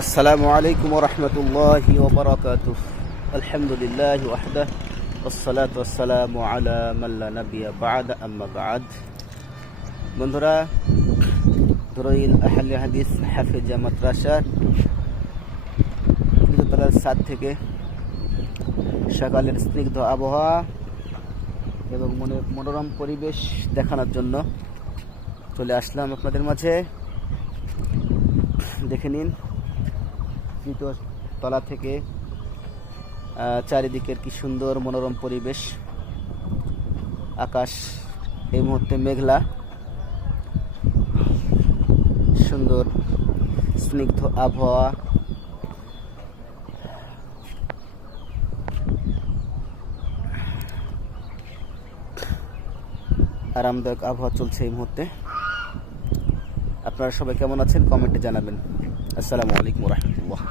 আসসালামু আলাইকুম ওয়া রাহমাতুল্লাহি ওয়া বারাকাতুহু। আলহামদুলিল্লাহি ওয়াহদাহু ওয়াসসালাতু ওয়াসসালামু আলা মান লা নাবিয়্যা বা'দা, আম্মা বা'দ। বন্ধুরা, দুরাইল আহলে হাদিস হাফেজা মাদ্রাসার তৃতীয়তলার ছাদ থেকে সকালের স্নিগ্ধ আবহাওয়া এবং মনোরম পরিবেশ দেখানোর জন্য চলে আসলাম আপনাদের মাঝে। দেখে নিন, তৃতীয় তলা থেকে চারিদিকের কি সুন্দর মনোরম পরিবেশ। আকাশ এই মুহূর্তে মেঘলা, সুন্দর স্নিগ্ধ আবহাওয়া। আরামদায়ক আবহাওয়া চলছে এই মুহূর্তে। আপনারা সবাই কেমন আছেন কমেন্টে জানাবেন। আসসালামু আলাইকুম ওয়া রাহমাতুল্লাহ।